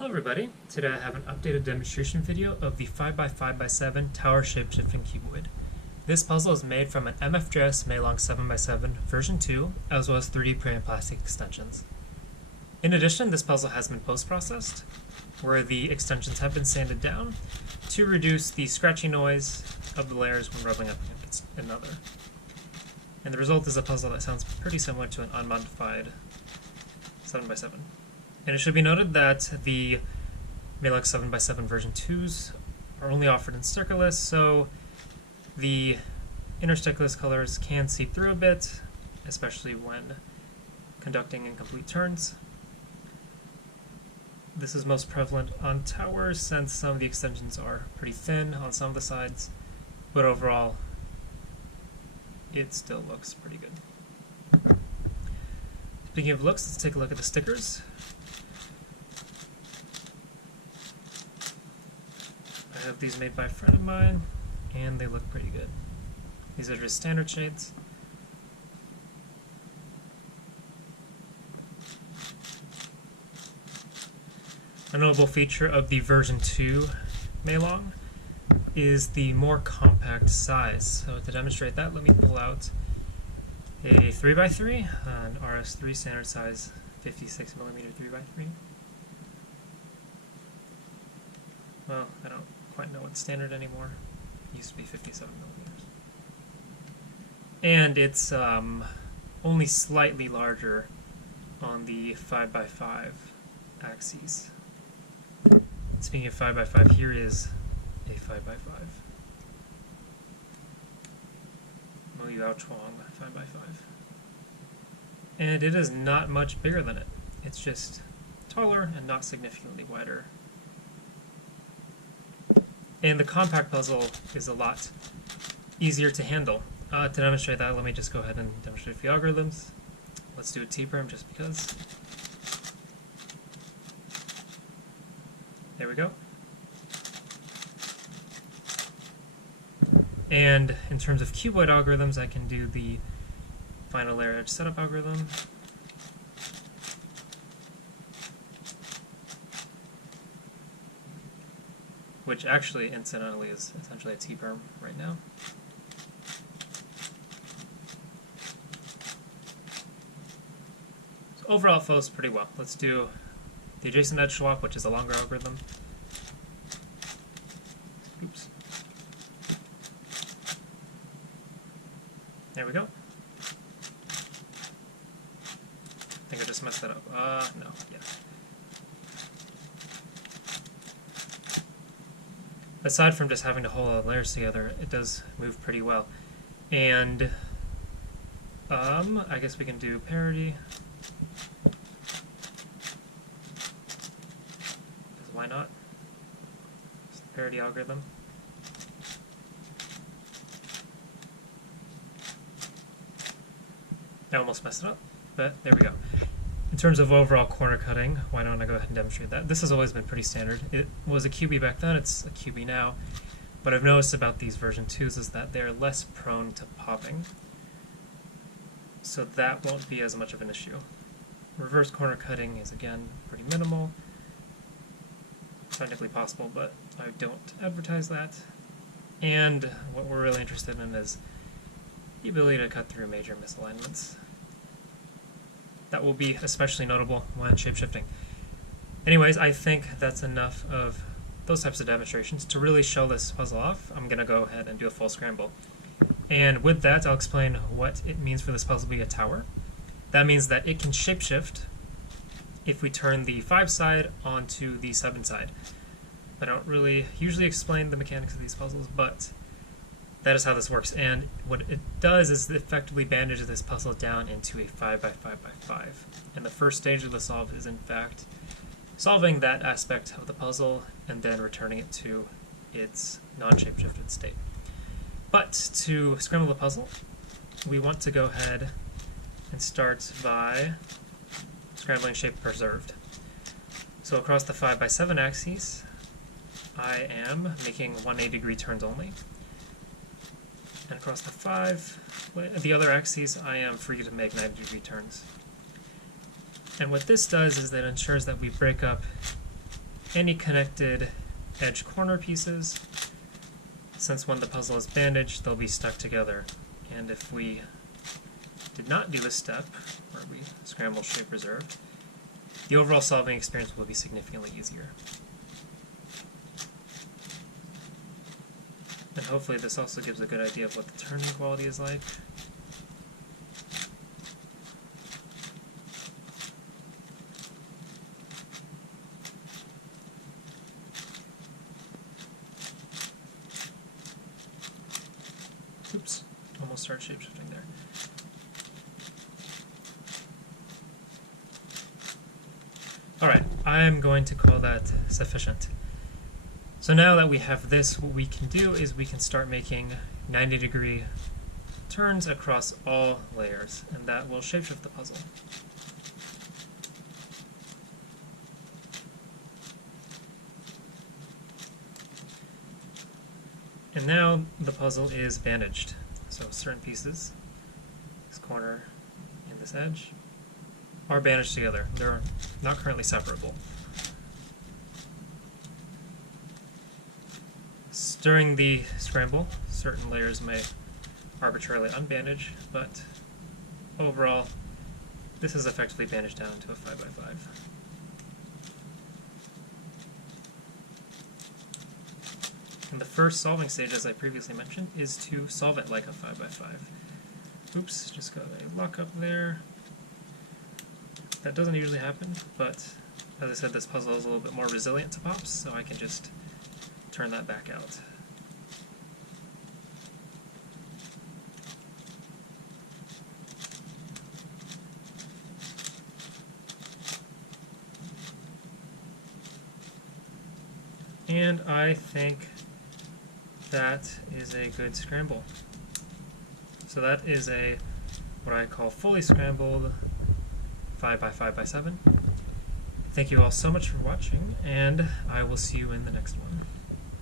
Hello everybody, today I have an updated demonstration video of the 5x5x7 tower shapeshifting cuboid. This puzzle is made from an MFJS Meilong 7x7 version 2, as well as 3D printed plastic extensions. In addition, this puzzle has been post-processed, where the extensions have been sanded down to reduce the scratchy noise of the layers when rubbing up against another. And the result is a puzzle that sounds pretty similar to an unmodified 7x7. And it should be noted that the Meilong 7x7 version 2s are only offered in stickerless, so the inner stickerless colors can seep through a bit, especially when conducting incomplete turns. This is most prevalent on towers since some of the extensions are pretty thin on some of the sides, but overall it still looks pretty good. Speaking of looks, let's take a look at the stickers. I have these made by a friend of mine, and they look pretty good. These are just standard shades. A notable feature of the version 2 Meilong is the more compact size. So to demonstrate that, let me pull out a 3x3, an RS3 standard size 56mm 3x3. Well, I don't quite know what's standard anymore. It used to be 57mm. And it's only slightly larger on the 5x5 axes. Speaking of 5x5, here is a 5x5. Moyu Chuang 5x5. And it is not much bigger than it. It's just taller and not significantly wider. And the compact puzzle is a lot easier to handle. To demonstrate that, let me just go ahead and demonstrate a few algorithms. Let's do a T-perm just because. There we go. And in terms of cuboid algorithms, I can do the final layer edge setup algorithm. Which actually, incidentally, is essentially a T-perm right now. So overall, it flows pretty well. Let's do the adjacent edge swap, which is a longer algorithm. Oops. There we go. I think I just messed that up. No, yeah. Aside from just having to hold all the layers together, it does move pretty well. And I guess we can do parity. Because why not? It's the parity algorithm. I almost messed it up, but there we go. In terms of overall corner cutting, why don't I go ahead and demonstrate that? This has always been pretty standard. It was a QB back then, it's a QB now. What I've noticed about these version 2s is that they're less prone to popping. So that won't be as much of an issue. Reverse corner cutting is, again, pretty minimal. Technically possible, but I don't advertise that. And what we're really interested in is the ability to cut through major misalignments. That will be especially notable when shapeshifting. Anyways, I think that's enough of those types of demonstrations. To really show this puzzle off, I'm going to go ahead and do a full scramble. And with that, I'll explain what it means for this puzzle to be a tower. That means that it can shapeshift if we turn the 5 side onto the 7 side. I don't really usually explain the mechanics of these puzzles, but that is how this works. And what it does is it effectively bandages this puzzle down into a 5x5x5. And the first stage of the solve is, in fact, solving that aspect of the puzzle and then returning it to its non-shapeshifted state. But to scramble the puzzle, we want to go ahead and start by scrambling shape preserved. So across the 5x7 axes, I am making 180-degree turns only. And across the other axes, I am free to make 90-degree turns. And what this does is that it ensures that we break up any connected edge corner pieces, since when the puzzle is bandaged, they'll be stuck together. And if we did not do this step, where we scramble shape reserved, the overall solving experience will be significantly easier. And hopefully this also gives a good idea of what the turning quality is like. Oops, almost started shapeshifting there. Alright, I'm going to call that sufficient. So now that we have this, what we can do is we can start making 90-degree turns across all layers, and that will shapeshift the puzzle. And now the puzzle is bandaged. So certain pieces, this corner and this edge, are bandaged together. They're not currently separable. During the scramble, certain layers may arbitrarily unbandage, but overall, this is effectively bandaged down to a 5x5. And the first solving stage, as I previously mentioned, is to solve it like a 5x5. Oops, just got a lockup there. That doesn't usually happen, but as I said, this puzzle is a little bit more resilient to pops, so I can just turn that back out. And I think that is a good scramble. So that is a what I call fully scrambled 5x5x7. Thank you all so much for watching, and I will see you in the next one.